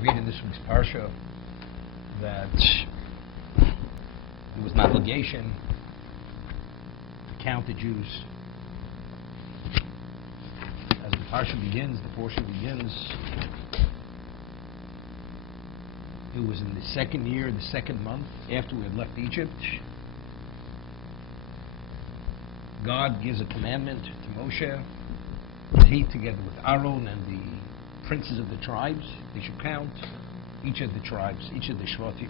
read in this week's parsha that there was an obligation to count the Jews. As the parsha begins, the portion begins, it was in the second year, the second month after we had left Egypt. God gives a commandment to Moshe that he, together with Aaron and the princes of the tribes, they should count each of the tribes, each of the Shvatim.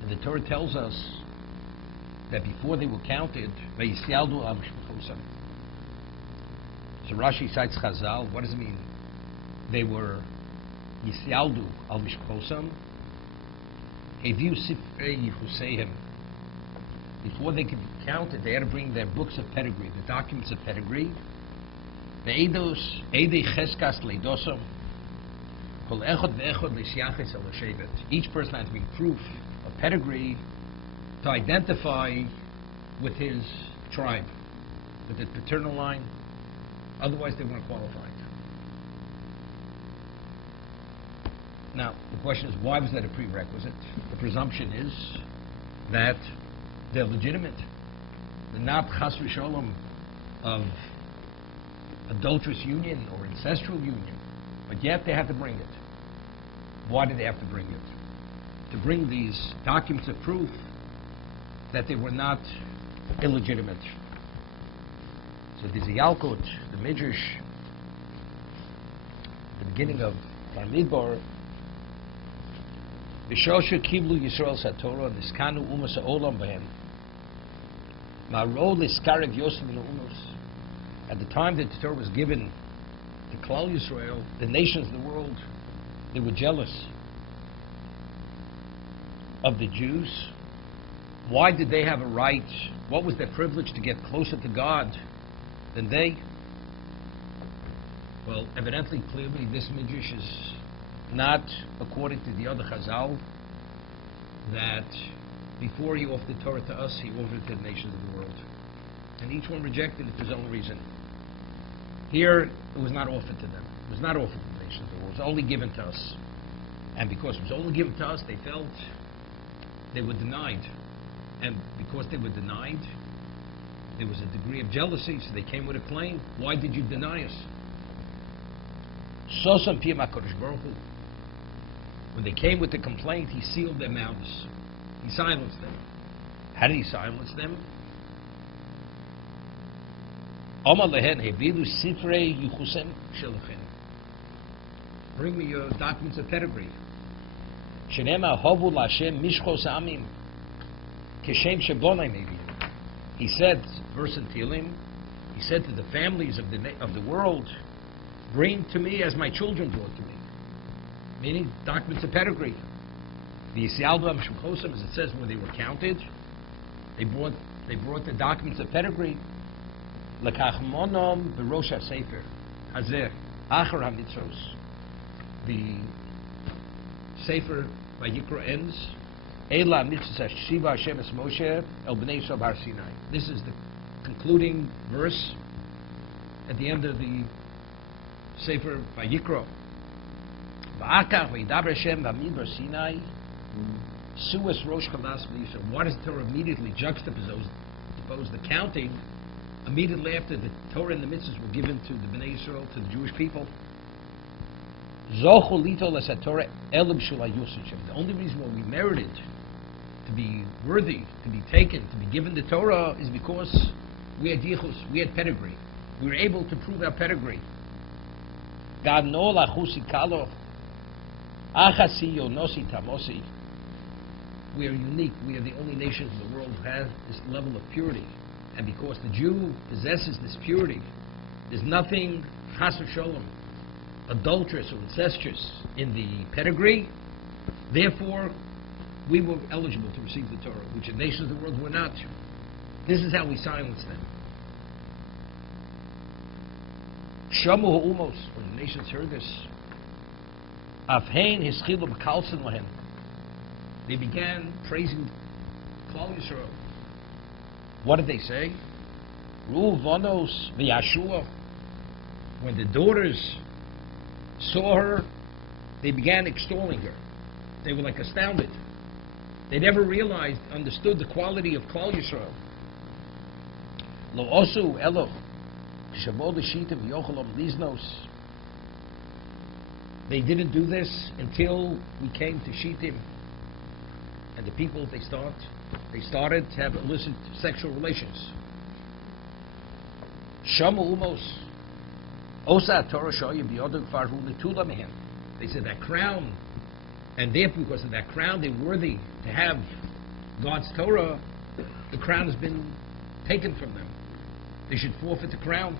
And the Torah tells us that before they were counted, Vayisyaldu al mishpachosam. So Rashi cites Chazal. What does it mean? They were Yisyaldu al mishpachosam, Heviu sifrei yichuseim. Before they could be counted, they had to bring their books of pedigree, the documents of pedigree. The Eidos, Eidei Cheskas Leidosam, Kol Echod Ve'echod Le'syaches El Hashevet. Each person had to bring proof of pedigree to identify with his tribe, with his paternal line. Otherwise, they weren't qualified. Now, the question is, why was that a prerequisite? The presumption is that they're legitimate. They're not chas v'sholom of adulterous union or ancestral union, but yet they have to bring it. Why did they have to bring it? To bring these documents of proof that they were not illegitimate. So there's a Yalkut, the Midrash, the beginning of Bamidbar, B'shosha kiblu Yisrael saTorah niskanu umas ha'olam b'hem. Ma'ro liskarev Yosef l'umas. At the time that the Torah was given to Klal Yisrael, the nations of the world, they were jealous of the Jews. Why did they have a right? What was their privilege to get closer to God than they? Well, evidently, clearly, this midrash is not according to the other Chazal, that before he offered the Torah to us, he offered it to the nations of the world. And each one rejected it for his own reason. Here, it was not offered to them. It was not offered to the nations of the world. It was only given to us. And because it was only given to us, they felt they were denied. And because they were denied, there was a degree of jealousy, so they came with a claim. Why did you deny us? Sosam piyam HaKadosh Baruch Hu. When they came with the complaint, he sealed their mouths. He silenced them. How did he silence them? Omar lehen hevidu sifrei yichusem shelachem. Bring me your documents of pedigree. Shenema hovu l'Hashem mishchos amim keshem shebonai maybe. He said, verse in Tehillim, he said to the families of the world, bring to me as my children brought to me. Meaning documents of pedigree. The Yisyaldu al mishpachosam, as it says, when they were counted, they brought the documents of pedigree. Lekach monom b'rosh ha-sefer hazeh achar ha-mitzvos. The Sefer Vayikra ends, Ela mitzvos shiva Hashem es Moshe el bnei Yisrael har Sinai. This is the concluding verse at the end of the Sefer Vayikra. V'akach v'yidaber Hashem Bamidbar Sinai suas rosh chamas b'Yisrael. Why does the Torah immediately juxtapose the counting immediately after the Torah and the mitzvahs were given to the Bnei Yisrael, to the Jewish people? Zochu lito l'satorah elim shulay yusichem. The only reason why we merited to be worthy, to be taken, to be given the Torah is because we had yichus, we had pedigree. We were able to prove our pedigree. God no lachusi kalo achasi yonosi tamosi. We are unique. We are the only nation in the world who has this level of purity. And because the Jew possesses this purity, there's nothing chas v'sholom, adulterous or incestuous in the pedigree. Therefore, we were eligible to receive the Torah, which the nations of the world were not. This is how we silence them. Shamu ha'umos, when the nations heard this, afhein hischilu b'kalsin lahem. They began praising Klal Yisrael. What did they say? Ru vonos v'yashua. When the daughters saw her, they began extolling her. They were like astounded. They never realized, understood the quality of Klal Yisrael. Lo osu elo shavol shitim yochalam liznos. They didn't do this until we came to Shittim, and the people they started to have illicit sexual relations. Shamu umos osa Torah shoyim biyoduk farhu letula mehem. They said that crown, and therefore because of that crown, they're worthy to have God's Torah. The crown has been taken from them. They should forfeit the crown.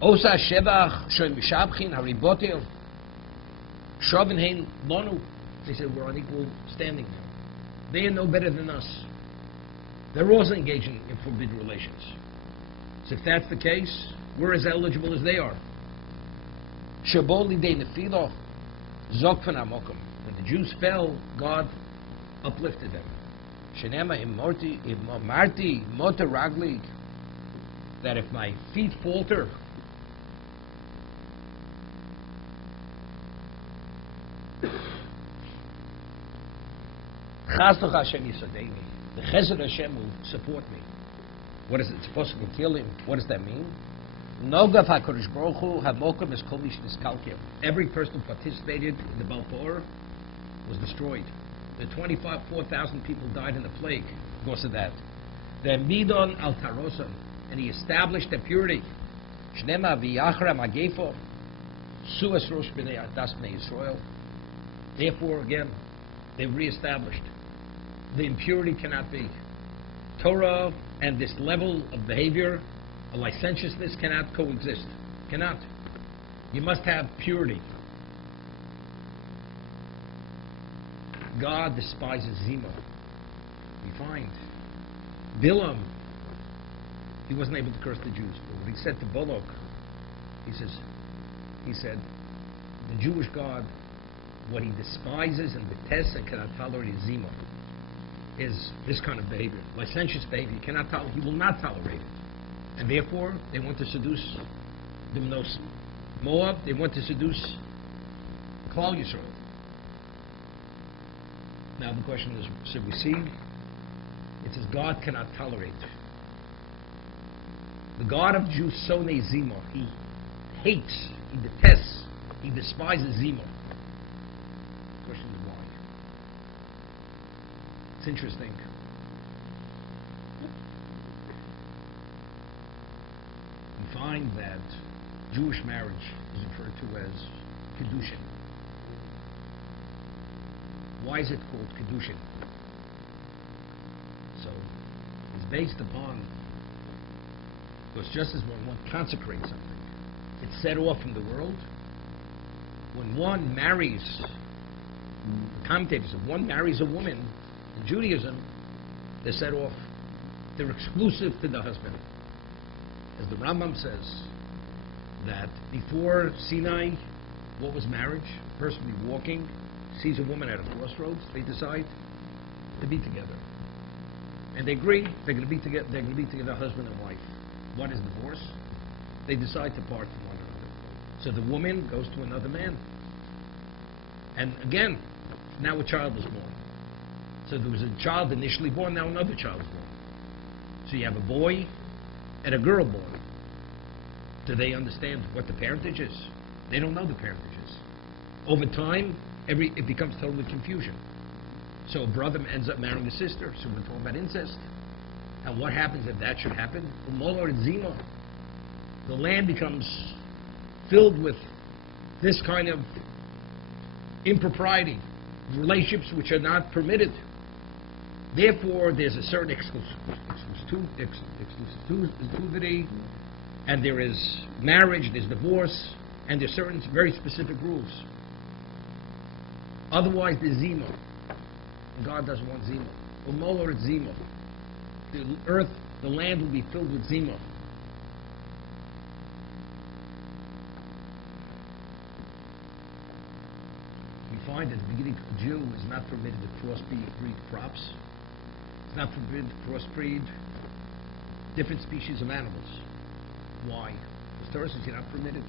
Osa shevach shoyim mishabchin haribotel shovin hein lonu. They said we're on equal standing now. They are no better than us. They're also engaging in forbidden relations. So if that's the case, we're as eligible as they are. Shaboli de nefilo zokvan amokum. When the Jews fell, God uplifted them. Shenema imarti mota ragli. That if my feet falter, Chazdoch Hashem yisadeini. The Chesed Hashem will support me. What is it? It's supposed to kill him. What does that mean? Nogav HaKadosh Baruch Hu hamokum es kol ish niskalkel. Every person who participated in the Balfour was destroyed. The 24,000 people died in the plague because of that. The midon al tarosan, and he established their purity. Shnema v'yachra magefo suas rosh b'nei adas b'nei Yisrael. Therefore, again, they've reestablished. The impurity cannot be. Torah and this level of behavior, a licentiousness, cannot coexist. Cannot. You must have purity. God despises Zima. We find Bilam, he wasn't able to curse the Jews. But what he said to Balak, he said, the Jewish God, what he despises and detests and cannot tolerate is Zima, is this kind of behavior, licentious behavior. He will not tolerate it, and therefore they want to seduce the Moab. They want to seduce Klal Yisrael. Now the question is, should we see? It says God cannot tolerate. The God of Jews, Sonei Zima, he hates, he detests, he despises Zima. The question is why? It's interesting. We find that Jewish marriage is referred to as Kedushin. Why is it called Kedushin? So, it's based upon, because just as when one consecrates something, it's set off from the world. When one marries, the commentators, if one marries a woman in Judaism, they're set off. They're exclusive to the husband. As the Rambam says, that before Sinai, what was marriage? A person be walking, sees a woman at a crossroads, they decide to be together. And they agree they're going to be together. They're going to be together, husband and wife. What is divorce? They decide to part from one another. So the woman goes to another man. And again, now a child is born. So there was a child initially born, now another child is born. So you have a boy and a girl born. Do they understand what the parentage is? They don't know the parentage is. Over time, it becomes totally confusion. So a brother ends up marrying a sister. So we're talking about incest. And what happens if that should happen? The land becomes filled with this kind of impropriety, relationships which are not permitted. Therefore, there's a certain exclusivity, and there is marriage, there's divorce, and there's certain very specific rules. Otherwise, there's Zima. God doesn't want Zima. Umolar it's Zima. The earth, the land will be filled with Zima. We find that the beginning of a Jew is not permitted to crossbreed crops. It's not permitted to crossbreed different species of animals. Why? The Torah says you're not permitted.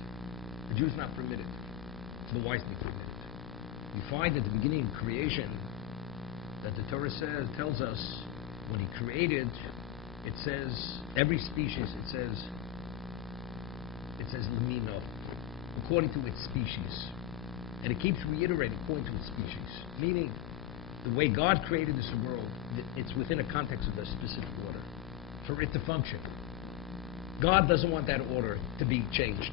The Jew is not permitted. The wise be permitted. You find at the beginning of creation that the Torah tells us when he created, it says every species, it says lemino, according to its species. And it keeps reiterating according to its species. Meaning, the way God created this world, it's within a context of a specific order for it to function. God doesn't want that order to be changed.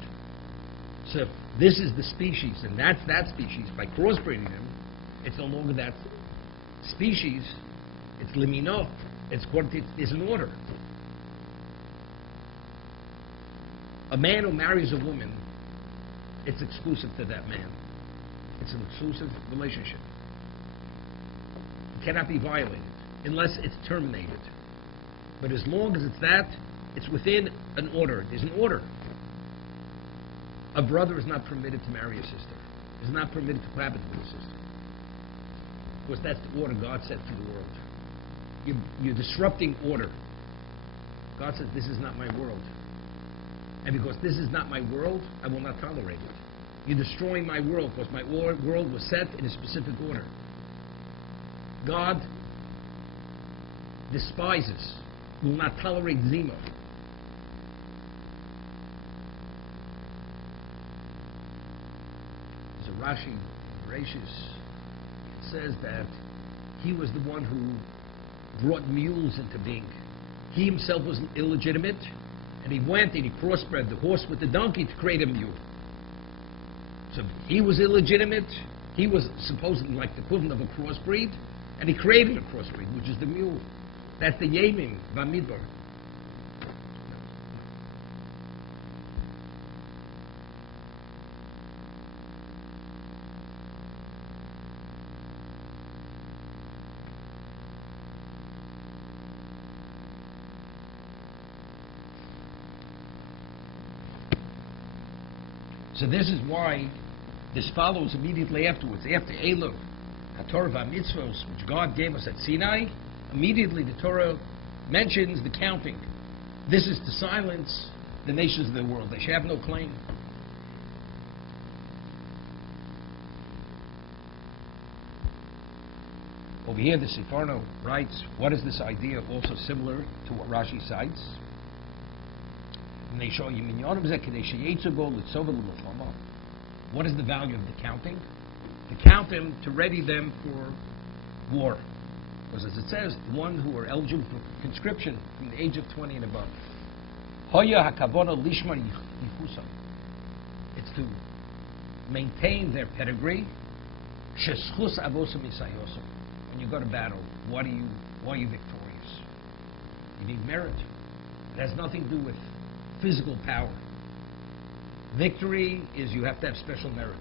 So if this is the species and that's that species, by crossbreeding them, it's no longer that species, it's limino, it's an order. A man who marries a woman, it's exclusive to that man. It's an exclusive relationship. It cannot be violated unless it's terminated. But as long as it's that, it's within an order. There's an order. A brother is not permitted to marry a sister. Is not permitted to cohabit with a sister. Because that's the order God set for the world. You're disrupting order. God says, this is not my world. And because this is not my world, I will not tolerate it. You're destroying my world because my world was set in a specific order. God despises, will not tolerate zima. There's a Rashi, Rashis, it says that he was the one who brought mules into being. He himself was illegitimate, and he went and he crossbred the horse with the donkey to create a mule. So he was illegitimate, he was supposedly like the equivalent of a crossbreed, and he created a crossbreed, which is the mule. That's the Yemim, Bamidbar. So this is why this follows immediately afterwards. After Elul, HaTorah VaMitzvos, which God gave us at Sinai, immediately the Torah mentions the counting. This is to silence the nations of the world. They should have no claim. Over here, the Sefarno writes, what is this idea also similar to what Rashi cites? What is the value of the counting? To count them to ready them for war. Because as it says, the one who are eligible for conscription from the age of 20 and above. It's to maintain their pedigree. When you go to battle, why are you victorious? You need merit. It has nothing to do with physical power. Victory is you have to have special merit.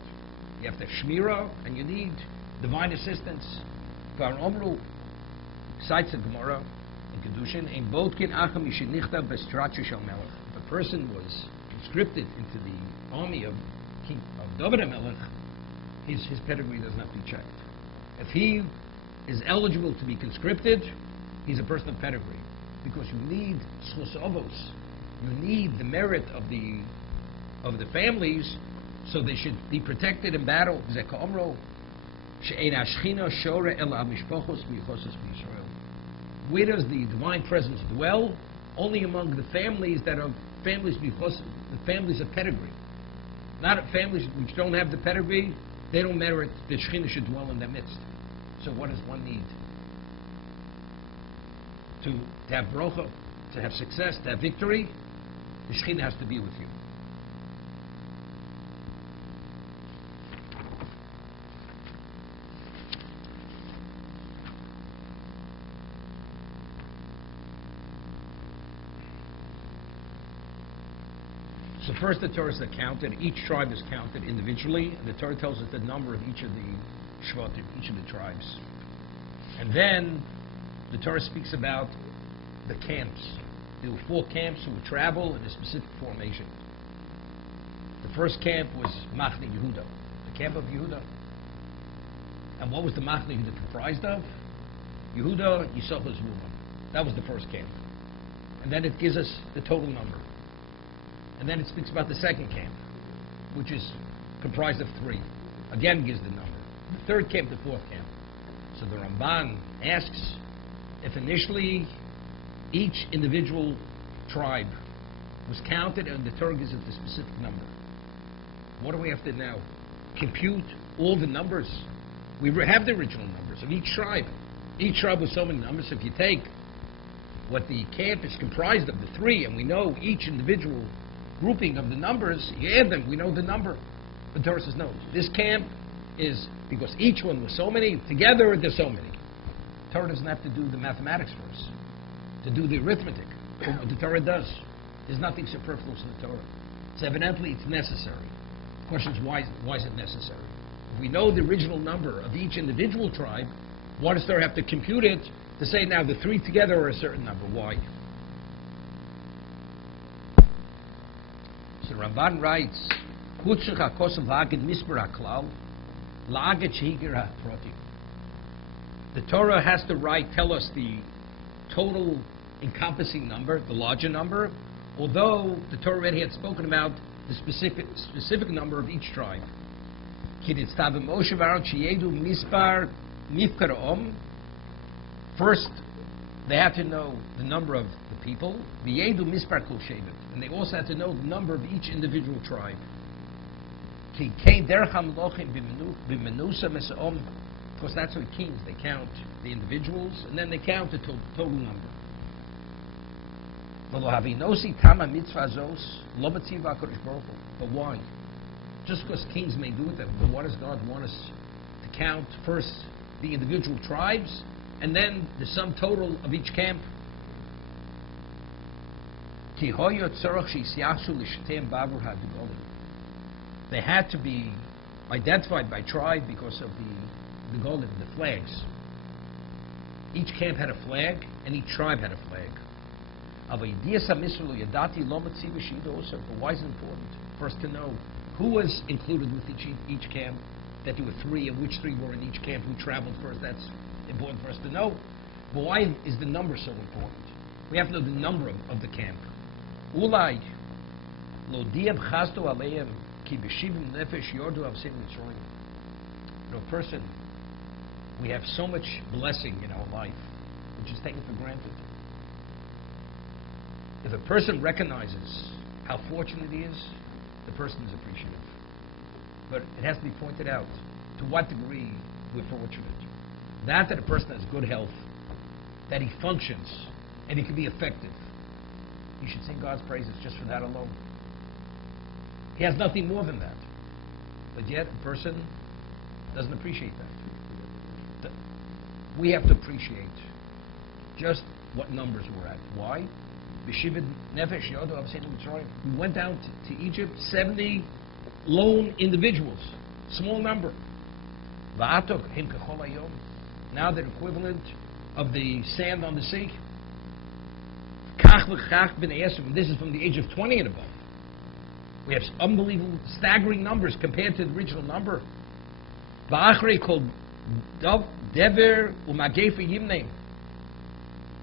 You have to have shmira, and you need divine assistance. Gar Omru cites a Gemara in Kedushin, in Bodkin Acham Yishinichta Bestracha Shel Melech. If a person was conscripted into the army of David HaMelech, his pedigree does not be checked. If he is eligible to be conscripted, he's a person of pedigree. Because you need schus avos. You need the merit of the families, so they should be protected in battle. Where does the divine presence dwell? Only among the families that are families because the families of pedigree. Not families which don't have the pedigree, they don't merit the Shekhinah should dwell in their midst. So what does one need? To have brocha, to have success, to have victory, the Shekhinah has to be with you. So first the Torah is counted. Each tribe is counted individually. And the Torah tells us the number of each of the shvatim, each of the tribes. And then the Torah speaks about the camps. There were 4 camps who would travel in a specific formation. The first camp was Machne Yehuda, the camp of Yehuda. And what was the Machne Yehuda comprised of? Yehuda, Yisachar, Zvulun. That was the first camp. And then it gives us the total number. And then it speaks about the second camp, which is comprised of 3. Again gives the number. The third camp, the fourth camp. So the Ramban asks if initially each individual tribe was counted and the Torah gives it the specific number. What do we have to now? Compute all the numbers. We have the original numbers of each tribe. Each tribe with so many numbers. If you take what the camp is comprised of, the 3, and we know each individual grouping of the numbers, you add them, we know the number. The Torah says no. This camp is, because each one was so many, together there's so many. The Torah doesn't have to do the mathematics for us, to do the arithmetic. But what the Torah does, there's nothing superfluous in the Torah. So evidently it's necessary. The question is, why is it necessary? If we know the original number of each individual tribe, why does the Torah have to compute it to say now the 3 together are a certain number? Why? So Ramban writes, the Torah has to tell us the total encompassing number, the larger number, although the Torah already had spoken about the specific number of each tribe. First, they had to know the number of the people, and they also had to know the number of each individual tribe. Because that's what kings, they count the individuals, and then they count the total number. But why? Just because kings may do it, but why does God want us to count first the individual tribes and then the sum total of each camp? They had to be identified by tribe because of the golden, the flags. Each camp had a flag, and each tribe had a flag. But why is it important for us to know who was included with each camp? That there were 3, and which 3 were in each camp, who traveled first? That's important for us to know. But why is the number so important? We have to know the number of the camp. Ulai lo diab chasto aleim ki b'shivim nefesh yordu avsim mitzrayim. A person, we have so much blessing in our life, which is taken for granted. If a person recognizes how fortunate he is, the person is appreciative. But it has to be pointed out to what degree we're fortunate. That a person has good health, that he functions, and he can be effective. You should sing God's praises just for that alone. He has nothing more than that. But yet a person doesn't appreciate that. We have to appreciate just what numbers we're at. Why? We went down to Egypt, 70 lone individuals, small number. Now they're equivalent of the sand on the sea. This is from the age of 20 and above. We have unbelievable, staggering numbers compared to the original number.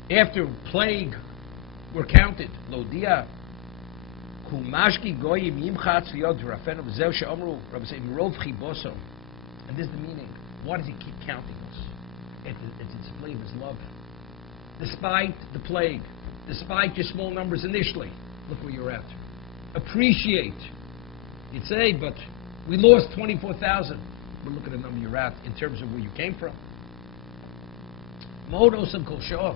After plague were counted. Lodia kumashki goyim yimchatz v'yod rafenu v'zeu she'omru Rabbi say mirov chiboso. And this is the meaning. Why does he keep counting us? It's a display of his love. Despite the plague, despite your small numbers initially, look where you're at. Appreciate. You'd say, but we lost 24,000. But look at the number you're at in terms of where you came from. Modos and kol shoah.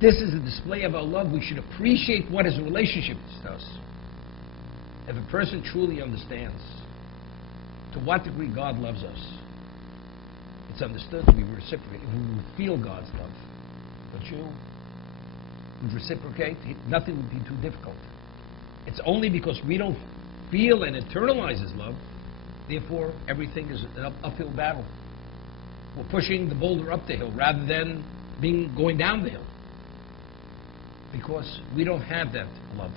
This is a display of our love. We should appreciate what his relationship is to us. If a person truly understands to what degree God loves us, it's understood we reciprocate. We feel God's love. But you would reciprocate, nothing would be too difficult. It's only because we don't feel and internalize his love, therefore everything is an uphill battle. We're pushing the boulder up the hill rather than going down the hill. Because we don't have that love.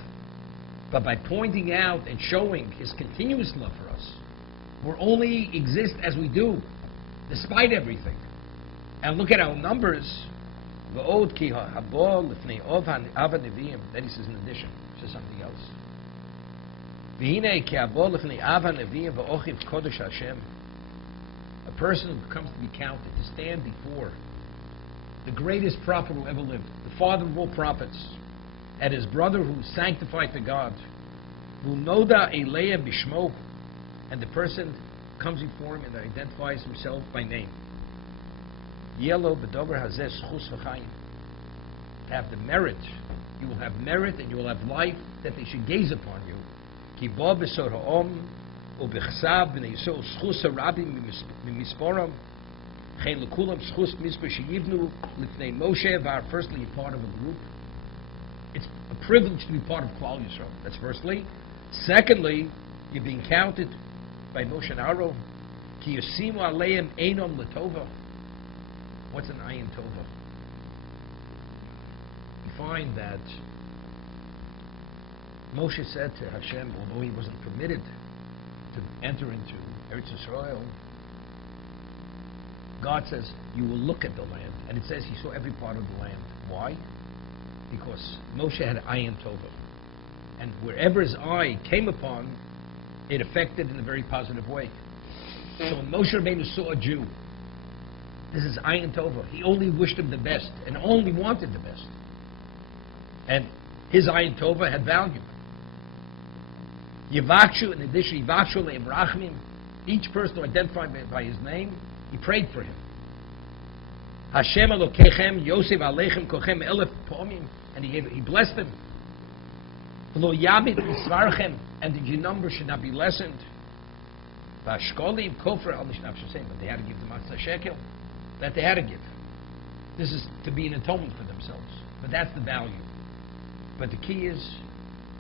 But by pointing out and showing his continuous love for us, we only exist as we do, despite everything. And look at our numbers. Then he says in addition, says something else. V'hinei ki abo lifnei ava neviim v'ochiv kodesh Hashem. A person who comes to be counted, to stand before the greatest prophet who ever lived, the father of all prophets, and his brother who sanctified to God, V'noda eleya bishmo, and the person comes before him and identifies himself by name. Yelo b'dover hazeh schus v'chayim. Have the merit, you will have merit and you will have life that they should gaze upon you. Ki bo b'sor ha'om u'b'chsav b'nei yisrael schus ha'rabim mimisporam chen l'kulam schus mispar sheyivnu l'fnei Moshe var. Firstly, you're part of a group. It's a privilege to be part of Klal Yisrael. That's firstly. Secondly, you're being counted by Moshe and Aaron. Ki yosimu aleim einom l'tova. What's an ayin tova? You find that Moshe said to Hashem, although he wasn't permitted to enter into Eretz Yisrael, God says, you will look at the land. And it says he saw every part of the land. Why? Because Moshe had ayin tova. And wherever his eye came upon, it affected in a very positive way. So when Moshe Rabbeinu saw a Jew, this is ayin tova. He only wished him the best and only wanted the best. And his ayin tova had value. Yivakshu, in addition, Yivakshu le'im rachmim, each person identified by his name, he prayed for him. Hashem Elokechem Yosef Aleichem Kochem Elef Pomim, and he blessed him. Lo Yabit Misvarchem, and the number should not be lessened. Vashkolim Kofra Al Nishnaf Shasem, but they had to give the matzah shekel. That they had to give. This is to be an atonement for themselves. But that's the value. But the key is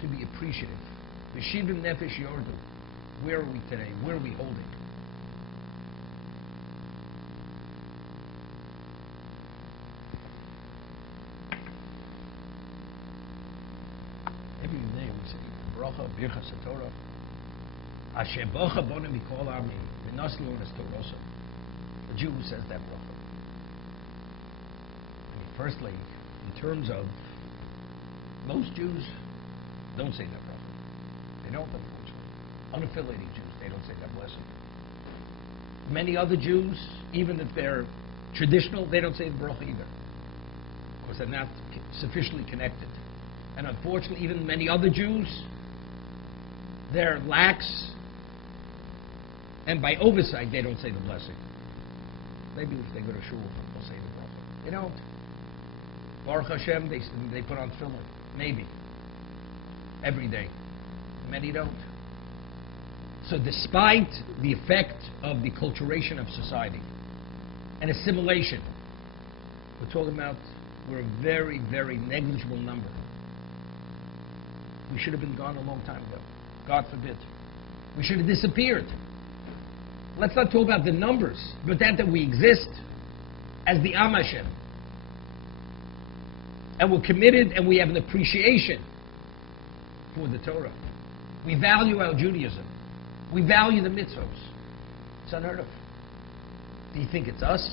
to be appreciative. V'shivim nefesh yordu. Where are we today? Where are we holding? Every day we say bracha, birchas haTorah. Asher bocha bonim mikol amim v'naslu onas torosa. A Jew who says that bracha. I mean, firstly, in terms of most Jews don't say that bracha. They don't, unfortunately. Unaffiliated Jews, they don't say that blessing. Many other Jews, even if they're traditional, they don't say the bracha either. Because they're not sufficiently connected. And unfortunately, even many other Jews, they're lax, and by oversight, they don't say the blessing. Maybe if they go to shul, they'll say the bracha. They don't. Baruch Hashem, they put on tefillin. Maybe. Every day. Many don't. So despite the effect of the culturation of society and assimilation, we're a very, very negligible number. We should have been gone a long time ago. God forbid. We should have disappeared. Let's not talk about the numbers, but that we exist as the Am Hashem. And we're committed and we have an appreciation for the Torah. We value our Judaism. We value the mitzvos. It's unheard of. Do you think it's us?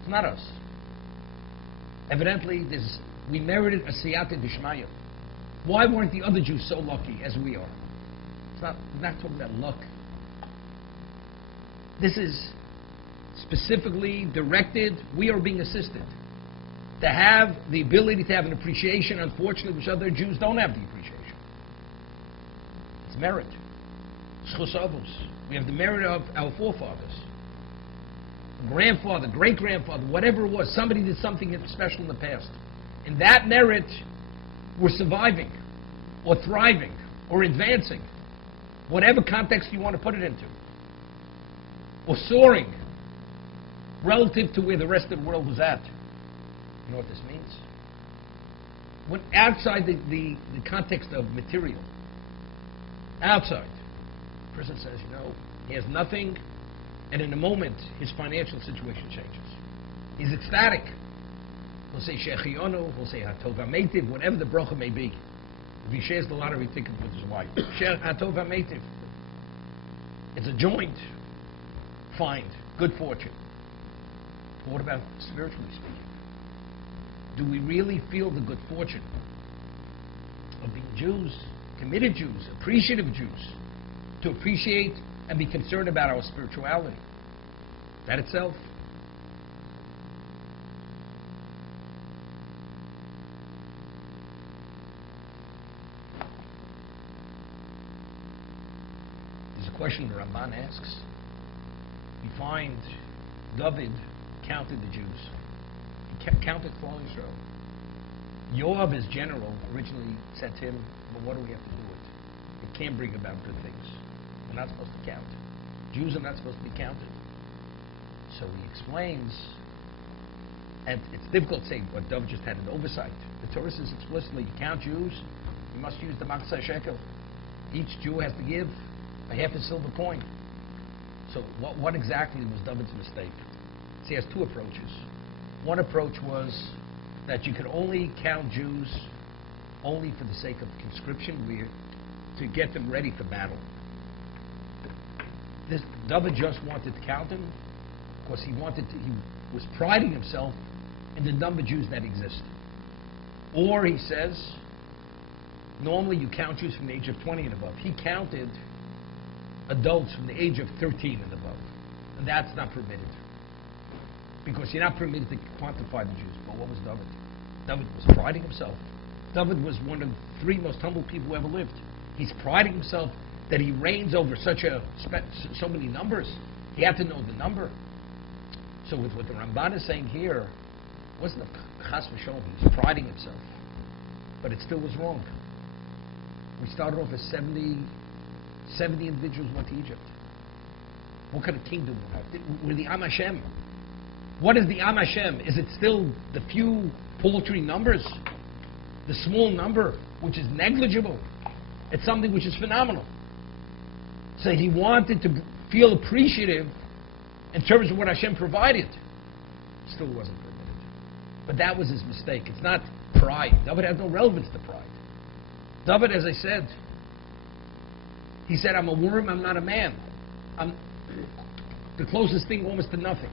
It's not us. Evidently, we merited a siyata d'shmaya. Why weren't the other Jews so lucky as we are? We're not talking about luck. This is specifically directed, we are being assisted to have the ability to have an appreciation, unfortunately, which other Jews don't have the appreciation. It's merit. Schus avos. We have the merit of our forefathers. Grandfather, great-grandfather, whatever it was, somebody did something special in the past. In that merit, we're surviving, or thriving, or advancing, whatever context you want to put it into, or soaring, relative to where the rest of the world was at. You know what this means? When outside the context of material, outside, the person says, he has nothing, and in a moment, his financial situation changes. He's ecstatic. He'll say Shechionu, he'll say Hatov HaMeitiv, whatever the bracha may be. If he shares the lottery ticket with his wife, Hatov HaMeitiv. It's a joint find, good fortune. But what about spiritually speaking? Do we really feel the good fortune of being Jews, committed Jews, appreciative Jews, to appreciate and be concerned about our spirituality. That itself. There's a question the Ramban asks. You find David counted the Jews. He counted Klal Yisrael. Yoav, his general, originally said to him, well, what do we have to do with it? It can't bring about good things. We're not supposed to count. Jews are not supposed to be counted. So he explains, and it's difficult to say what David just had an oversight. The Torah says explicitly, you count Jews, you must use the Maksai Shekel. Each Jew has to give a half a silver coin. So what exactly was David's mistake? So he has two approaches. One approach was that you could only count Jews only for the sake of conscription, to get them ready for battle. David just wanted to count them because he was priding himself in the number of Jews that exist. Or he says, normally you count Jews from the age of 20 and above. He counted adults from the age of 13 and above. And that's not permitted. Because you're not permitted to quantify the Jews. But what was David? David was priding himself. David was one of the three most humble people who ever lived. He's priding himself that he reigns over so many numbers. He had to know the number. So with what the Ramban is saying here, wasn't a chas v'sholom. He was priding himself. But it still was wrong. We started off as 70 individuals went to Egypt. What kind of kingdom we have? We're the Am Hashem. What is the Am Hashem? Is it still the few paltry numbers? The small number, which is negligible? It's something which is phenomenal. So he wanted to feel appreciative in terms of what Hashem provided. Still wasn't permitted. But that was his mistake. It's not pride. David has no relevance to pride. David, as I said, he said, I'm a worm, I'm not a man. I'm the closest thing almost to nothing.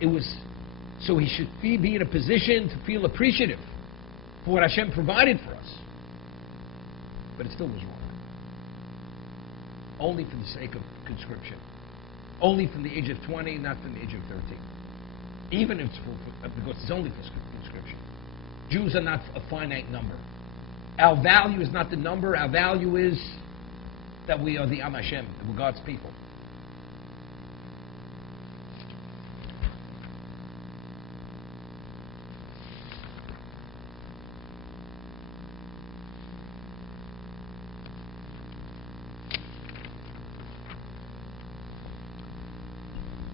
It was so he should be in a position to feel appreciative for what Hashem provided for us. But it still was wrong. Only for the sake of conscription. Only from the age of 20, not from the age of 13. Even if it's because it's only for conscription. Jews are not a finite number. Our value is not the number. Our value is that we are the Am Hashem, that we're God's people.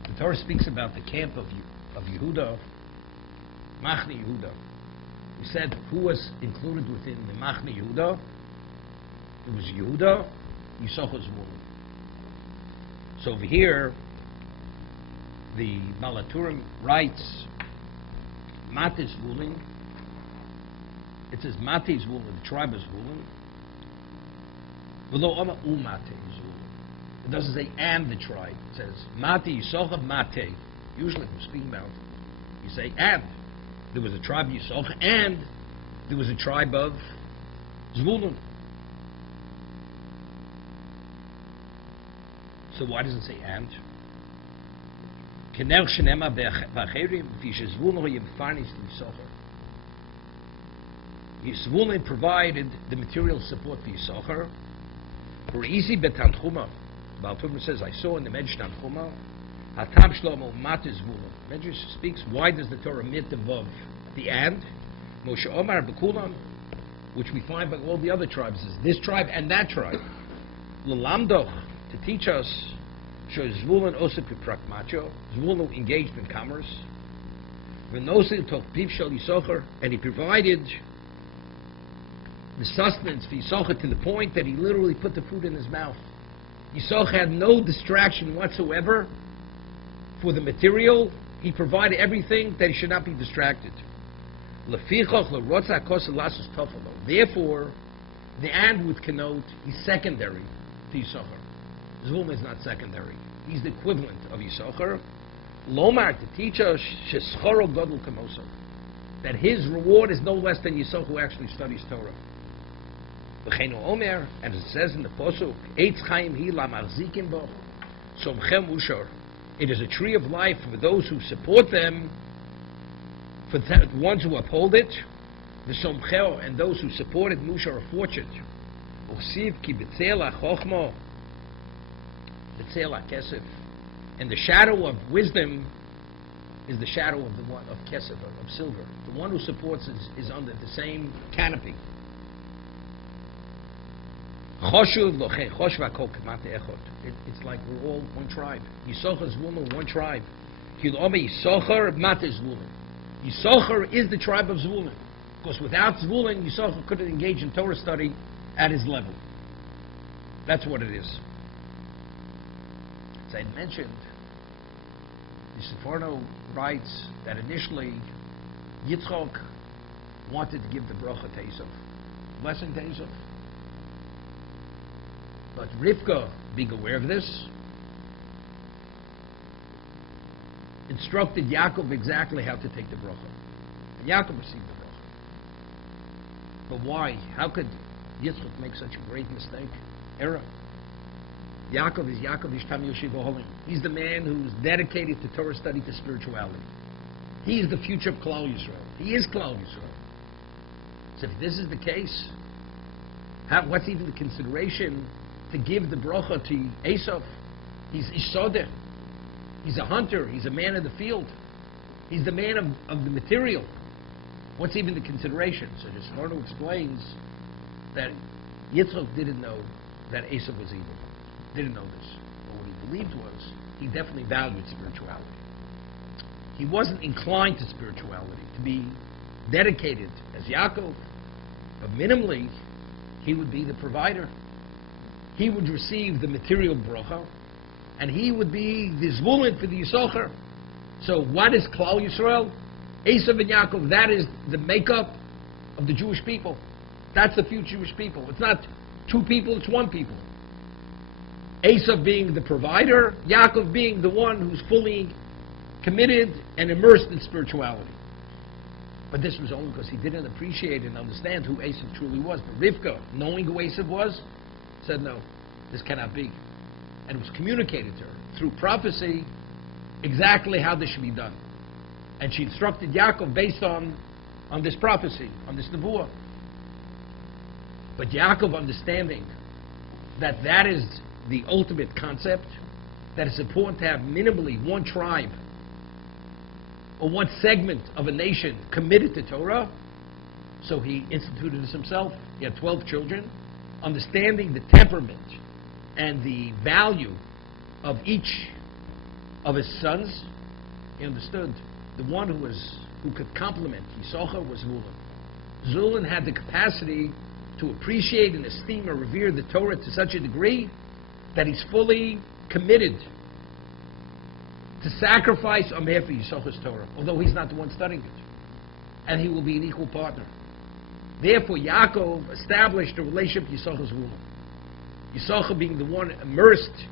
The Torah speaks about the camp of Yehuda, Machne Yehuda. We said who was included within the Machne Yehuda. It was Yehuda, Yisachar, Zvulun. So over here, the Malaturim writes Mate Zvulun. It says Mate Zvulun, the tribe of Zvulun. V'lo Oma Umate Zvulun. It doesn't say and the tribe. It says Mate Yisachar Mate. Usually, if we're speaking about, you say and. There was a tribe of Yisachar and there was a tribe of Zvulun. So why does it say and? Kenel shenema v'acherim v'yishzvulun ho'yimfarnis l'Yisachar. Zvulun provided the material support for Yisachar. Easy betanchuma. Baal Tumah says, I saw in the Medrash Tanchuma, Hatam Shlomo Mat Zvulun. Medrash speaks, why does the Torah omit above the and? Moshe Omar B'kulam, which we find by all the other tribes, is this tribe and that tribe. L'lamdoch, to teach us, shows Zvulun osip pragmatio. Zvulun engaged in commerce. V'nosil tok piv shel Yisachar, and he provided the sustenance for Yisachar to the point that he literally put the food in his mouth. Yisachar had no distraction whatsoever for the material. He provided everything that he should not be distracted. Therefore, the and would connote he's secondary to Yisachar. Zvulun is not secondary. He's the equivalent of Yisachar. Lomar, to teach us, sheschoro gadol kamoso. that his reward is no less than Yisroch who actually studies Torah. V'cheinu omer, and it says in the Pasuk, Eitz Chaim hi la'machzikim bo, somchem ushar. It is a tree of life for those who support them, for the ones who uphold it. The somcheo, and those who support it, mushar, are fortunate. Usiv ki b'tzel ha'chochma, b'tzel ha'kesef. And the shadow of wisdom is the shadow of the one of kesef, of silver. The one who supports is under the same canopy. It's like we're all one tribe. Yisachar Zvulun, one tribe. Yisachar is the tribe of Zvulun. Because without Zvulun, Yisachar couldn't engage in Torah study at his level. That's what it is. As I mentioned, the Seforno writes that initially Yitzchak wanted to give the bracha to Esav, blessing to Esav. But Rivka, being aware of this, instructed Yaakov exactly how to take the bracha. And Yaakov received the bracha. But why? How could Yitzchak make such a great mistake? Error. Yaakov is Ishtam Yoshiva Holim. He's the man who's dedicated to Torah study, to spirituality. He is the future of Klal Yisrael. He is Klal Yisrael. So if this is the case, what's even the consideration to give the bracha to Esav? He's Isodeh. He's a hunter. He's a man of the field. He's the man of the material. What's even the consideration? So the Seforno explains that Yitzchak didn't know that Esav was evil. Didn't know this. But what he believed was, he definitely valued spirituality. He wasn't inclined to spirituality, to be dedicated as Yaakov. But minimally, he would be the provider. He would receive the material bracha, and he would be the Zvulun for the Yisachar. So what is Klal Yisrael? Esav and Yaakov, that is the makeup of the Jewish people. That's the future Jewish people. It's not two people, it's one people. Esav being the provider, Yaakov being the one who's fully committed and immersed in spirituality. But this was only because he didn't appreciate and understand who Esav truly was. But Rivka, knowing who Esav was, said, no, this cannot be. And it was communicated to her through prophecy exactly how this should be done. And she instructed Yaakov based on this prophecy, on this nevuah. But Yaakov understanding that is the ultimate concept, that it's important to have minimally one tribe or one segment of a nation committed to Torah. So he instituted this himself. He had 12 children. Understanding the temperament and the value of each of his sons, he understood the one who could complement Yisachar was Zvulun. Zvulun had the capacity to appreciate and esteem and revere the Torah to such a degree that he's fully committed to sacrifice on behalf of Yisachar's Torah, although he's not the one studying it. And he will be an equal partner. Therefore, Yaakov established a relationship with Yisachar's Zvulun. Yisachar being the one immersed,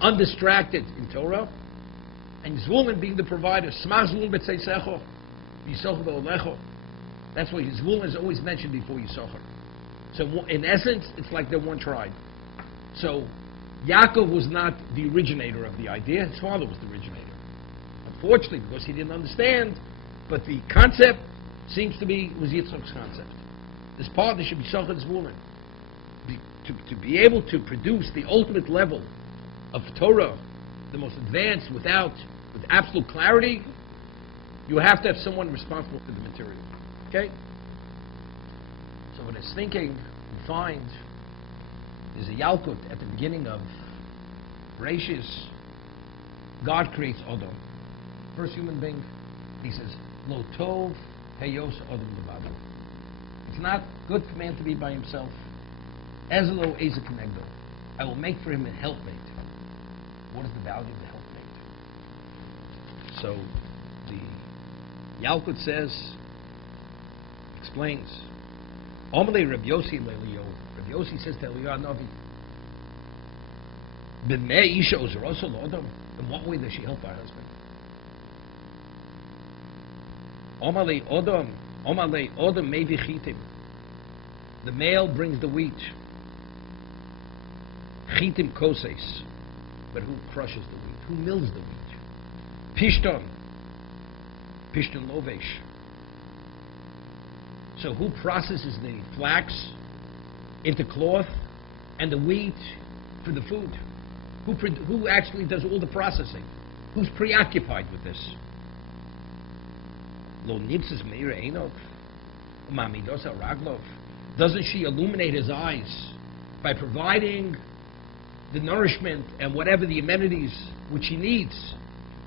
undistracted in Torah, and Zvulun being the provider. Smach Zvulun b'tzeisecho, Yisachar b'olecho. That's why Zvulun is always mentioned before Yisachar. So in essence, it's like they're one tribe. So Yaakov was not the originator of the idea. His father was the originator. Unfortunately, because he didn't understand, but the concept seems to be was Yitzchak's concept. This partnership, Yisachar and Zvulun, to be able to produce the ultimate level of Torah, the most advanced, with absolute clarity, you have to have someone responsible for the material. Okay? So in his thinking, we find there's a Yalkut at the beginning of Bereshis. God creates Adam, first human being. He says, Lo tov heyos Adam levado. It's not good for man to be by himself. Ezelo eza kenegdo. I will make for him a helpmate. What is the value of the helpmate? So the Yalkut explains, Amalei Rabbi Yossi le'Elio. Rabbi Yossi says to Eliyahu Navi, B'mei isha ozeroso lo'adam. In what way does she help our husband? Omale Odom maybe chitim. The male brings the wheat. Chitim koses. But who crushes the wheat? Who mills the wheat? Pishton lovesh. So who processes the flax into cloth and the wheat for the food? Who actually does all the processing? Who's preoccupied with this? Lo nitzes meira enov, umamidos al raglov. Doesn't she illuminate his eyes by providing the nourishment and whatever the amenities which he needs?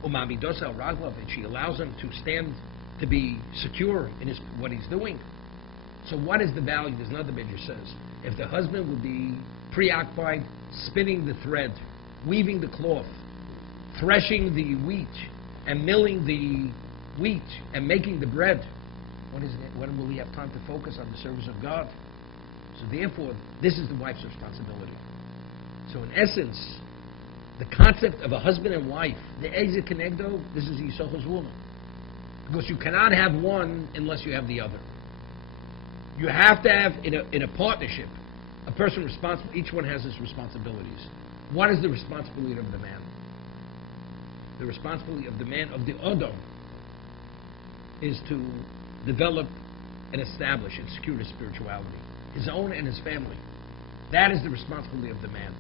Umamidos al raglov, and she allows him to stand to be secure in what he's doing. So what is the value? There's another Midrash says, if the husband would be preoccupied spinning the thread, weaving the cloth, threshing the wheat, and milling the wheat, and making the bread, when will he have time to focus on the service of God? So therefore, this is the wife's responsibility. So in essence, the concept of a husband and wife, the Eze Kenegdo, this is Yisochel's woman. Because you cannot have one unless you have the other. You have to have, in a partnership, a person responsible. Each one has his responsibilities. What is the responsibility of the man? The responsibility of the man, of the Odom, is to develop and establish and secure his spirituality, his own and his family. That is the responsibility of the man.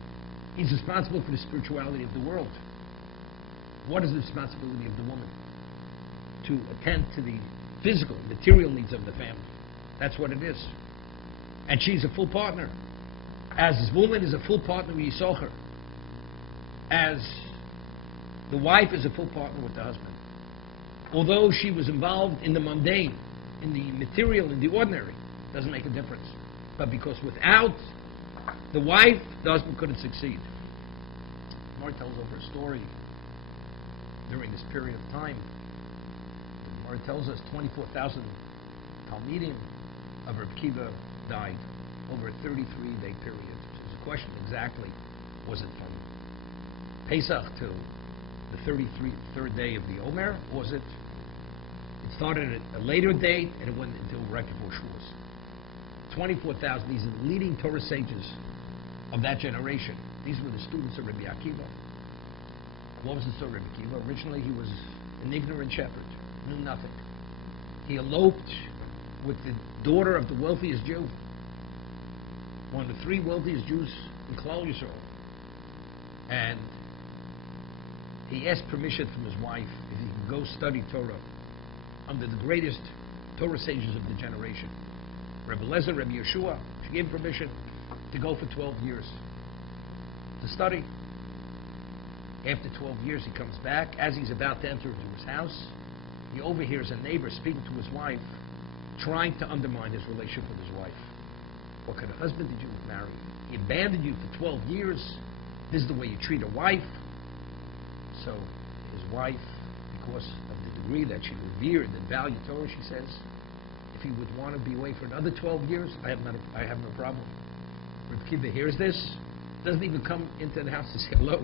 He's responsible for the spirituality of the world. What is the responsibility of the woman? To attend to the physical, material needs of the family. That's what it is. And she's a full partner. As this woman is a full partner with Yisachar, as the wife is a full partner with the husband. Although she was involved in the mundane, in the material, in the ordinary, doesn't make a difference. But because without the wife, the husband couldn't succeed. Gemara tells over a story during this period of time. The Gemara tells us 24,000 Talmidim of Reb Kiva died over a 33-day period. So there's a question exactly, was it from Pesach till the 33rd day of the Omer? Was it started at a later date and it went until right before Shavuos? 24,000, these are the leading Torah sages of that generation. These were the students of Rabbi Akiva. What was the story of Rabbi Akiva? Originally he was an ignorant shepherd, knew nothing. He eloped with the daughter of the wealthiest Jew, one of the three wealthiest Jews in Klal Yisrael. And he asked permission from his wife if he could go study Torah under the greatest Torah sages of the generation. Rebbe Lezer, Rebbe Yeshua, she gave him permission to go for 12 years to study. After 12 years he comes back. As he's about to enter into his house, he overhears a neighbor speaking to his wife, trying to undermine his relationship with his wife. What kind of husband did you marry? He abandoned you for 12 years. This is the way you treat a wife. So his wife, because of the degree that she revered and valued Torah, she says, if he would want to be away for another 12 years, I have no problem. Reb Kiva hears this, doesn't even come into the house to say hello.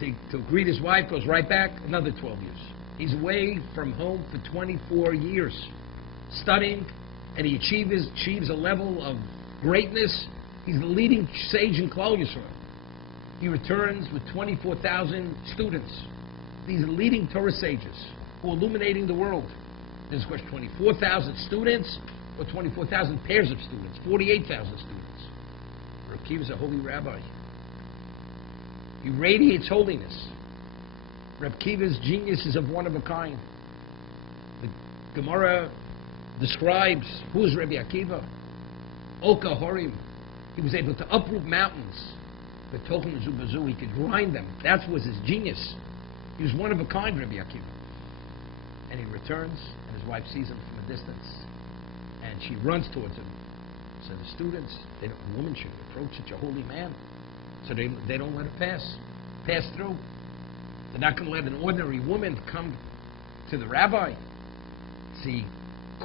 To greet his wife, goes right back, another 12 years. He's away from home for 24 years, studying, and he achieves a level of greatness. He's the leading sage in Klal Yisrael. He returns with 24,000 students. These are leading Torah sages who are illuminating the world. There's a question, 24,000 students or 24,000 pairs of students, 48,000 students. Reb Kiva is a holy rabbi. He radiates holiness. Reb Kiva's genius is of one of a kind. The Gemara describes who is Rabbi Akiva. Oka Horim. He was able to uproot mountains. But Tochen Zubazu, he could grind them. That was his genius. He was one of a kind, Rabbi Akiva. And he returns, and his wife sees him from a distance, and she runs towards him. So the students, a woman should approach such a holy man. So they don't let her pass through. They're not going to let an ordinary woman come to the rabbi. So he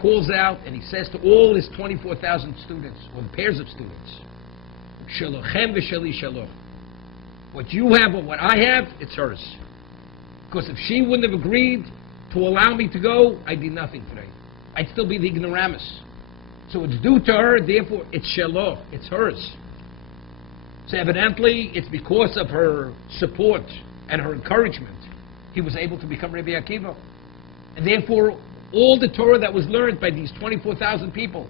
calls out and he says to all his 24,000 students, or the pairs of students, Shalochem v'shali shaloch. What you have or what I have, it's hers. Because if she wouldn't have agreed to allow me to go, I did nothing today. I'd still be the ignoramus. So it's due to her, therefore it's shelo, it's hers. So evidently, it's because of her support and her encouragement, he was able to become Rabbi Akiva. And therefore, all the Torah that was learned by these 24,000 people,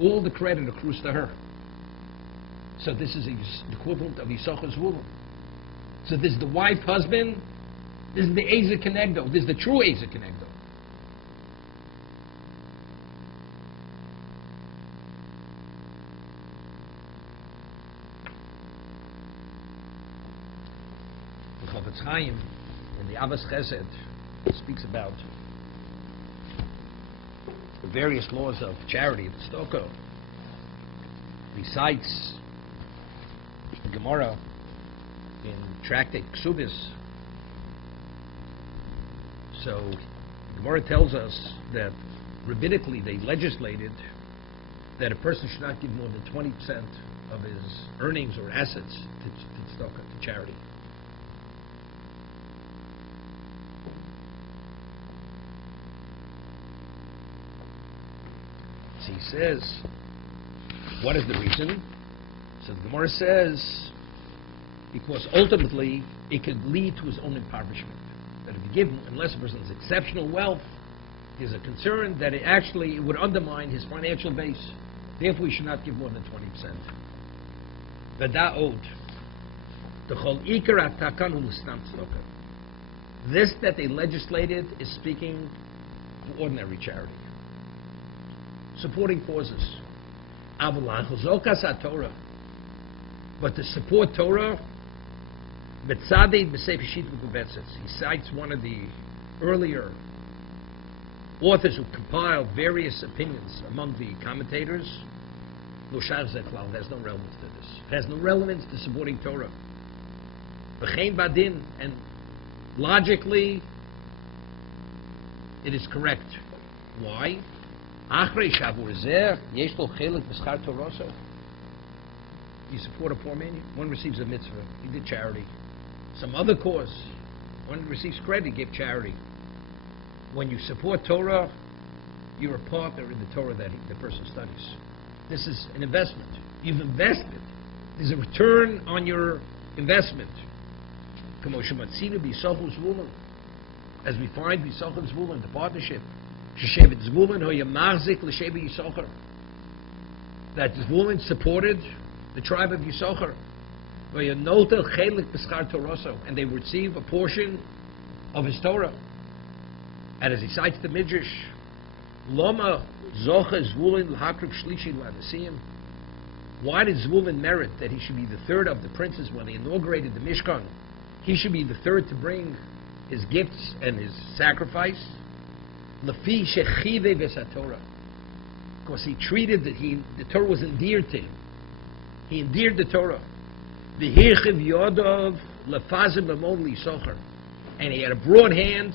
all the credit accrues to her. So this is the equivalent of Yisachar's Zvulun. So this is the wife, husband, this is the Eza Kenegdo, this is the true Eza Kenegdo. The Chofetz Chaim, in the Avos Chesed, speaks about the various laws of charity, the Stoko, recites the Gemara in Tractate Ksubis. So the Gemara tells us that rabbinically they legislated that a person should not give more than 20% of his earnings or assets to Tzedakah, to charity. So he says, what is the reason? So the Gemara says, because ultimately it could lead to his own impoverishment. That if you give him, unless a person has exceptional wealth, there's a concern that it would undermine his financial base. Therefore, he should not give more than 20%. V'da'od, the chol ikar atakan hu l'stam tzedakah. This that they legislated is speaking to ordinary charity, supporting causes. Torah, but to support Torah, he cites one of the earlier authors who compiled various opinions among the commentators. It has no relevance to this. It has no relevance to supporting Torah. And logically, it is correct. Why? You support a poor man, one receives a mitzvah, he did charity. Some other cause, one receives credit, he gave charity. When you support Torah, you're a partner in the Torah that the person studies. This is an investment. You've invested. There's a return on your investment. As we find B'Yisachar Zvulun, the partnership. That Zvulun supported the tribe of Yisachar. And they receive a portion of his Torah. And as he cites the Midrash, why did Zvulun merit that he should be the third of the princes when they inaugurated the Mishkan? He should be the third to bring his gifts and his sacrifice. Because he treated the Torah was endeared to him. He endeared the Torah. And he had a broad hand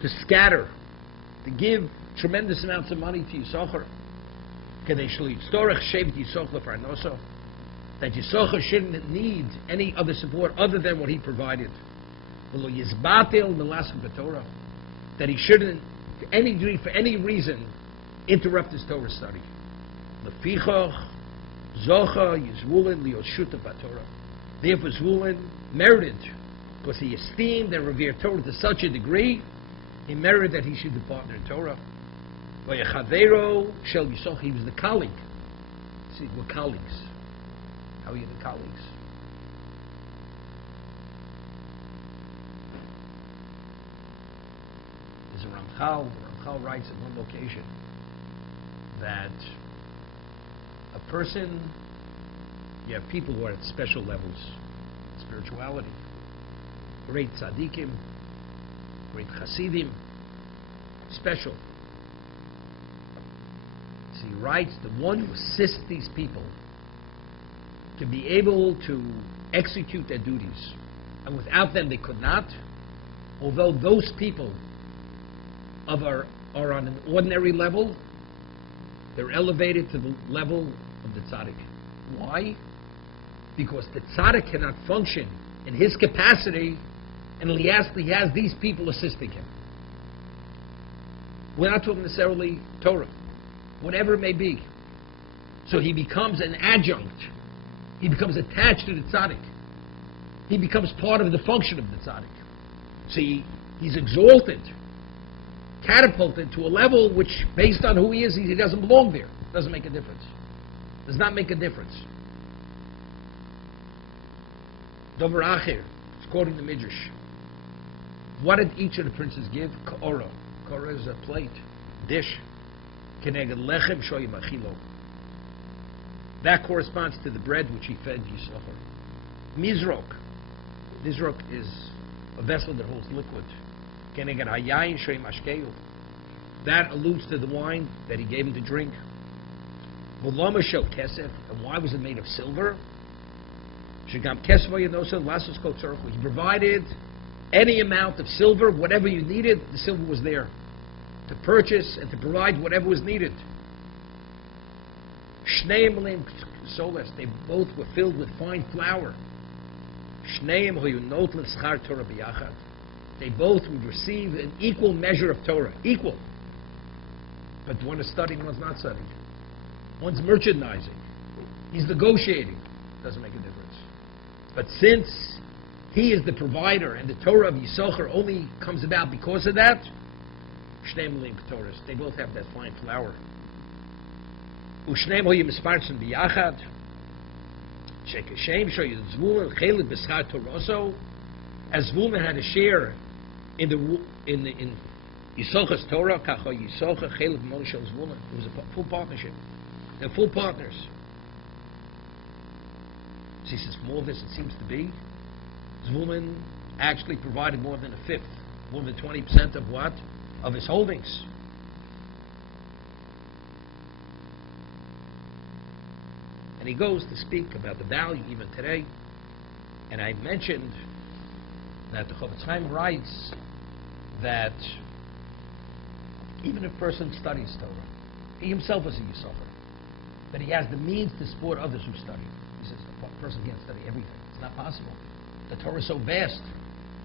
to scatter, to give tremendous amounts of money to Yisachar. That Yisachar shouldn't need any other support other than what he provided. That he shouldn't, for any reason, interrupt his Torah study. Therefore, Zvulun merited, because he esteemed and revered Torah to such a degree, he merited that he should be partner in Torah. He was the colleague. See, we're colleagues. How are you the colleagues? There's a Ramchal. The Ramchal writes in one location that a person, you have people who are at special levels of spirituality, great tzaddikim, great chassidim, special. So he writes, the one who assists these people to be able to execute their duties, and without them they could not, although those people are on an ordinary level, they're elevated to the level of the tzaddik. Why? Because the tzaddik cannot function in his capacity And he has these people assisting him. We're not talking necessarily Torah, whatever it may be. So he becomes an adjunct. He becomes attached to the tzaddik. He becomes part of the function of the tzaddik. So he's exalted, catapulted to a level which, based on who he is, he doesn't belong there. Doesn't make a difference. Does not make a difference. Dover Acher, it's quoting the Midrash. What did each of the princes give? Ka'ora. Ka'ora is a plate, dish. Keneged lechem shoyim achilo. That corresponds to the bread which he fed Yisachar. Mizrok. Mizrok is a vessel that holds liquid. Keneged hayayin shoyim ashkeyu. That alludes to the wine that he gave him to drink. V'loma shel kesef. And why was it made of silver? Shegam kesef yinosa lasos kol tzorchu. He provided any amount of silver, whatever you needed, the silver was there to purchase and to provide whatever was needed. Shneim leim solas. They both were filled with fine flour. Shneim hoyu not l'schar Torah biyachad. They both would receive an equal measure of Torah. Equal. But one is studying, one's not studying. One's merchandising. He's negotiating. Doesn't make a difference. But since he is the provider and the Torah of Yisachar only comes about because of that, Shneim leim Torahs. They both have that fine flour. Ushneim hoyu mispartzim biyachad. Shekeshem shoyu Zvulun chelet b'schar Toroso. As Zvulun had a share in Yisachar's Torah, kacho Yisachar chelet b'mon shel Zvulun. It was a full partnership. They're full partners. So he says, from all this, it seems to be, Zvulun actually provided more than a fifth, more than 20% of what? Of his holdings. And he goes to speak about the value even today. And I mentioned that the Chofetz Chaim writes that even if a person studies Torah, he himself is a Yisachar, that he has the means to support others who study. He says a person can't study everything. It's not possible. The Torah is so vast.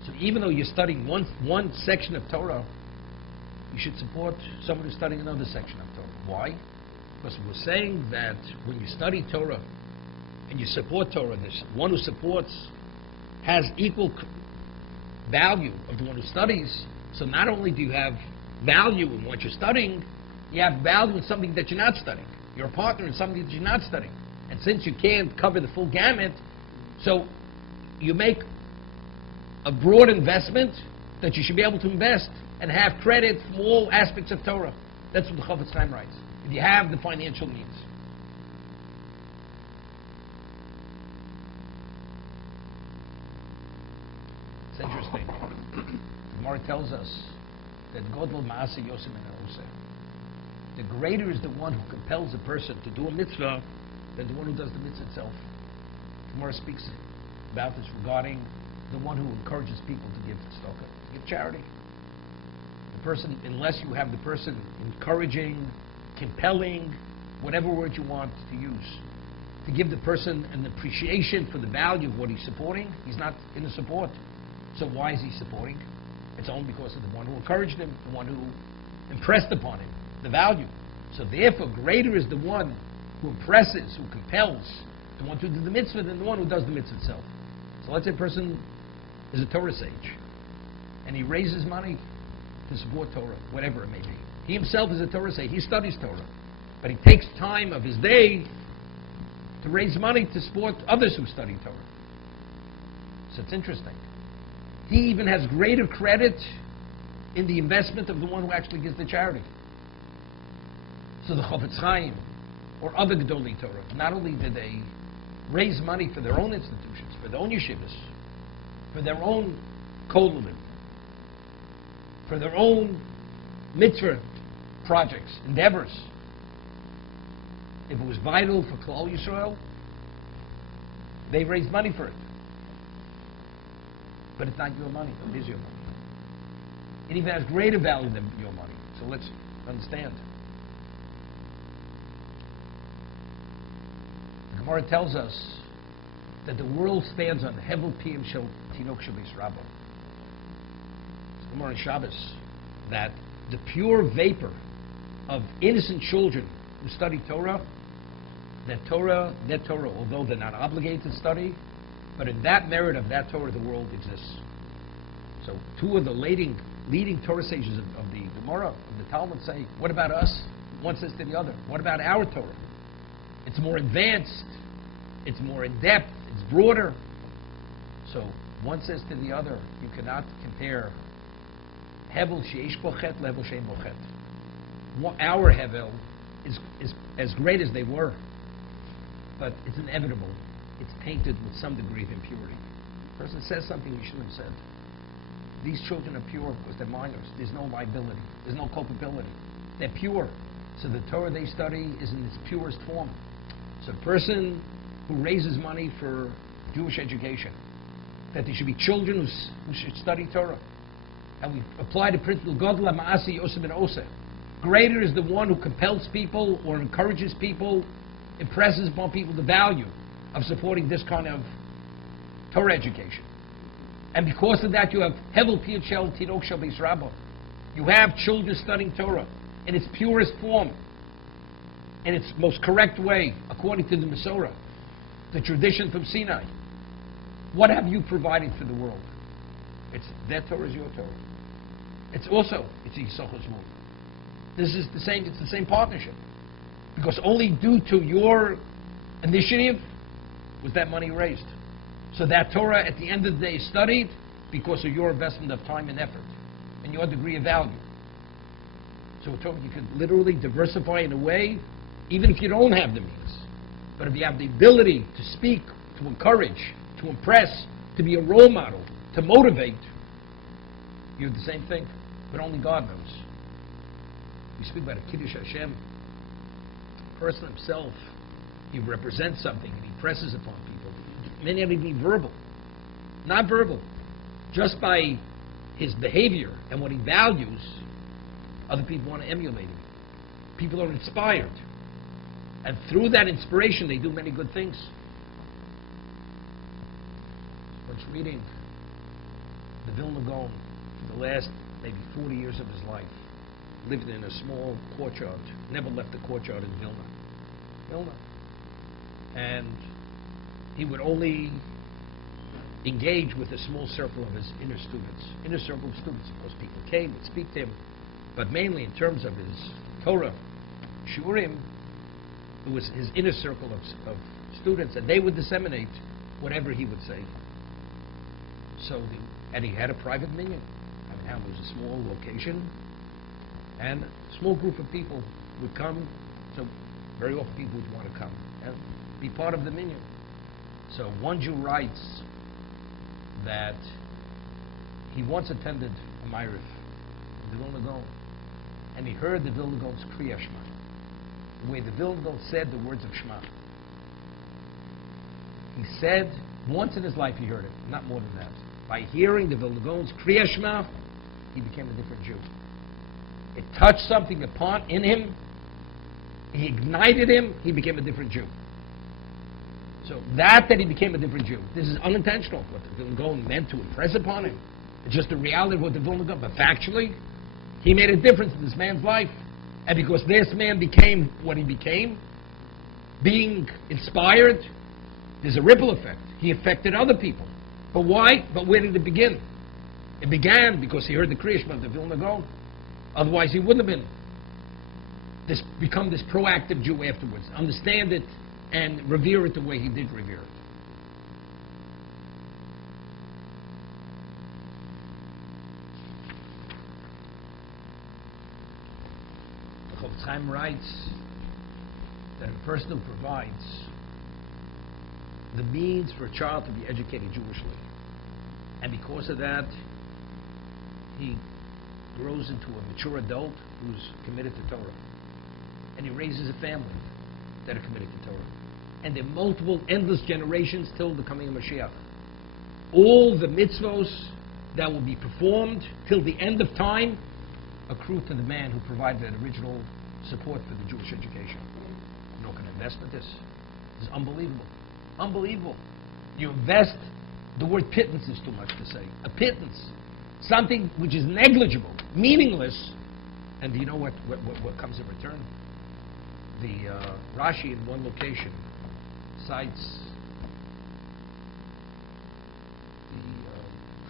So even though you're studying one section of Torah, you should support someone who's studying another section of Torah. Why? Because we're saying that when you study Torah and you support Torah, there's one who supports has equal value of the one who studies. So not only do you have value in what you're studying, you have value in something that you're not studying. You're a partner in something that you're not studying. And since you can't cover the full gamut, so you make a broad investment that you should be able to invest and have credit from all aspects of Torah. That's what the Chofetz Chaim writes. If you have the financial means. It's interesting. The Gemara tells us that Godel Maaseh Yosem and Oseh. The greater is the one who compels a person to do a mitzvah than the one who does the mitzvah itself. The Gemara speaks about this regarding the one who encourages people to give tzedakah, to give charity. The person, unless you have the person encouraging, compelling, whatever word you want to use, to give the person an appreciation for the value of what he's supporting, he's not in the support. So why is he supporting? It's only because of the one who encouraged him, the one who impressed upon him the value. So therefore, greater is the one who impresses, who compels, the one who does the mitzvah than the one who does the mitzvah itself. So let's say a person is a Torah sage, and he raises money to support Torah, whatever it may be. He himself is a Torah sage. He studies Torah. But he takes time of his day to raise money to support others who study Torah. So it's interesting. He even has greater credit in the investment of the one who actually gives the charity. So the Chofetz Chaim or other Gedolei Torah, not only did they raise money for their own institutions, for their own yeshivas, for their own kollel, for their own mitzvah projects, endeavors. If it was vital for Klal Yisrael, they raised money for it. But it's not your money, it is your money. It even has greater value than your money. So let's understand. The Gemara tells us that the world stands on Hevel Piyam Shel Tinok Shel Yisrabo. Gemara on Shabbos, that the pure vapor of innocent children who study Torah, that Torah, although they're not obligated to study, but in that merit of that Torah, the world exists. So two of the leading Torah sages of the Gemara, of the Talmud say, what about us? One says to the other, what about our Torah? It's more advanced, it's more in depth, it's broader. So one says to the other, you cannot compare Hevel she'esh bochet level she'en bochet. Our Hevel is as great as they were, but it's inevitable. It's tainted with some degree of impurity. A person says something he shouldn't have said. These children are pure because they're minors. There's no liability. There's no culpability. They're pure. So the Torah they study is in its purest form. So a person who raises money for Jewish education, that there should be children who should study Torah. And we apply the principle, Godla Ma'asi Yosef ben Oseh. Greater is the one who compels people or encourages people, impresses upon people the value of supporting this kind of Torah education. And because of that, you have Hevel Piyut Shel Tinok Shel Beis Rabba. You have children studying Torah in its purest form, in its most correct way, according to the Masorah, the tradition from Sinai. What have you provided for the world? It's their Torah is your Torah. It's Yisachos Move. It's the same partnership. Because only due to your initiative was that money raised. So that Torah at the end of the day is studied because of your investment of time and effort and your degree of value. So you could literally diversify in a way, even if you don't have the means. But if you have the ability to speak, to encourage, to impress, to be a role model, to motivate, you have the same thing. But only God knows. We speak about a Kiddush Hashem. The person himself, he represents something and he presses upon people. Many of it be verbal, not verbal. Just by his behavior and what he values, other people want to emulate him. People are inspired. And through that inspiration, they do many good things. I was reading the Vilna Gaon for the last maybe 40 years of his life. Lived in a small courtyard, never left the courtyard in Vilna. And he would only engage with a small circle of his inner circle of students. Of course, people came, would speak to him, but mainly in terms of his Torah, Shurim, it was his inner circle of students, and they would disseminate whatever he would say. And he had a private minyan. It was a small location, and a small group of people would come, so very often people would want to come and be part of the minyan. So one Jew writes that he once attended a Ma'ariv in the Vilna Gaon, and he heard the Vilna Gaon's Kriya Shema, the way the Vilna Gaon said the words of Shema. He said, once in his life he heard it, not more than that. By hearing the Vilna Gaon's Kriya Shema, he became a different Jew. It touched something in him, he ignited him, he became a different Jew. So that he became a different Jew, this is unintentional. What the Vilna Gaon meant to impress upon him, it's just the reality of what the Vilna Gaon, but factually, he made a difference in this man's life. And because this man became what he became, being inspired, there's a ripple effect. He affected other people. But why? But where did it begin? It began because he heard the Kriya Shema of the Vilna Gaon. Otherwise he wouldn't have become this proactive Jew afterwards. Understand it and revere it the way he did revere it. The Chofetz Chaim writes that a person who provides the means for a child to be educated Jewishly, and because of that he grows into a mature adult who's committed to Torah, and he raises a family that are committed to Torah, and there are multiple endless generations till the coming of Mashiach. All the mitzvos that will be performed till the end of time accrue to the man who provided that original support for the Jewish education. You know what kind of investment this is? Unbelievable. Unbelievable. You invest, the word pittance is too much to say. A pittance. something which is negligible, meaningless, and do you know what comes in return? The Rashi in one location cites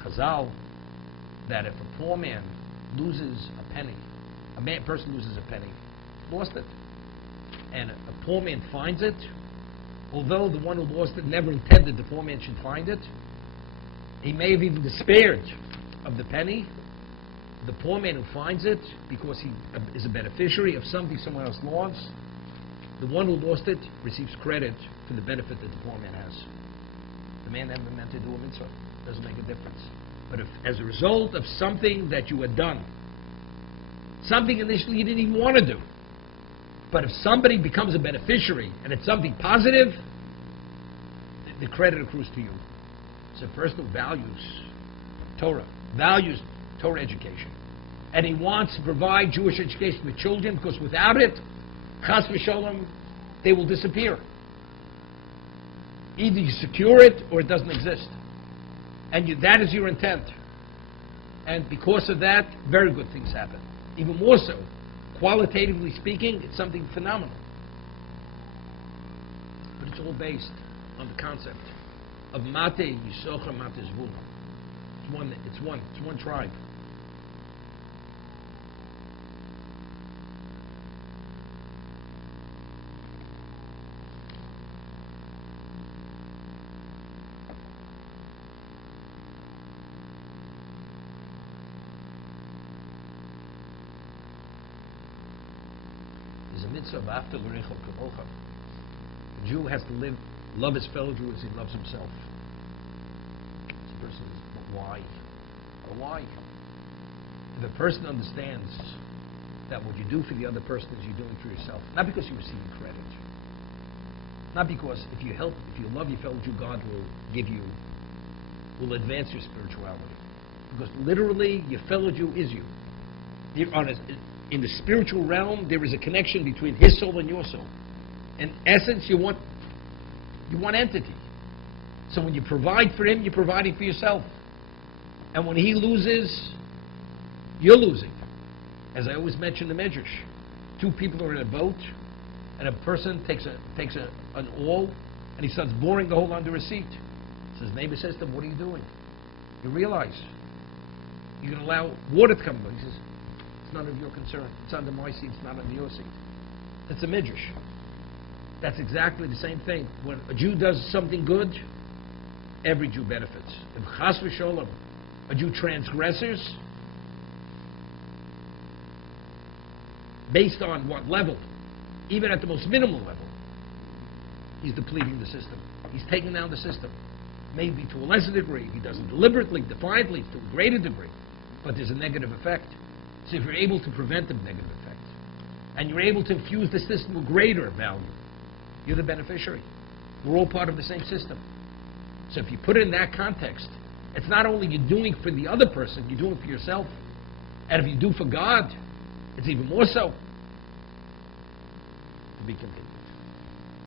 the Chazal that if a poor man loses a penny, person loses a penny, lost it, and a poor man finds it, although the one who lost it never intended the poor man should find it, he may have even despaired of the penny. The poor man who finds it, because he is a beneficiary of something someone else lost, the one who lost it receives credit for the benefit that the poor man has. The man never meant to do a mitzvah. Doesn't make a difference. But if, as a result of something that you had done, something initially you didn't even want to do, but if somebody becomes a beneficiary and it's something positive, the credit accrues to you. It's a person who values Torah, values Torah education. And he wants to provide Jewish education for children, because without it, chas v'sholom, they will disappear. Either you secure it or it doesn't exist. And that is your intent. And because of that, very good things happen. Even more so, qualitatively speaking, it's something phenomenal. But it's all based on the concept of Mate Yisachar Mate Zvulun. It's one tribe. There's a mitzvah of after l'reichel kamocha. The Jew has to love his fellow Jew as he loves himself. This person is, but why? But why? If a person understands that what you do for the other person is you're doing for yourself, not because you're receiving credit, not because if you love your fellow Jew, God will advance your spirituality. Because literally, your fellow Jew is you. In the spiritual realm, there is a connection between his soul and your soul. In essence, you want entity. So when you provide for him, you're providing for yourself. And when he loses, you're losing. As I always mention the Medrash, two people are in a boat, and a person takes an awl, and he starts boring the hole under a seat. So his neighbor says to him, "What are you doing?" You realize you're going to allow water to come in. He says, "It's none of your concern. It's under my seat. It's not under your seat." That's a Midrash. That's exactly the same thing. When a Jew does something good, every Jew benefits. If chas v'sholom, a Jew transgresses, based on what level? Even at the most minimal level, he's depleting the system. He's taking down the system. Maybe to a lesser degree. He doesn't deliberately, defiantly, to a greater degree. But there's a negative effect. So if you're able to prevent the negative effect, and you're able to infuse the system with greater value, you're the beneficiary. We're all part of the same system. So if you put it in that context, it's not only you're doing for the other person, you're doing for yourself. And if you do for God, it's even more so. To be continued.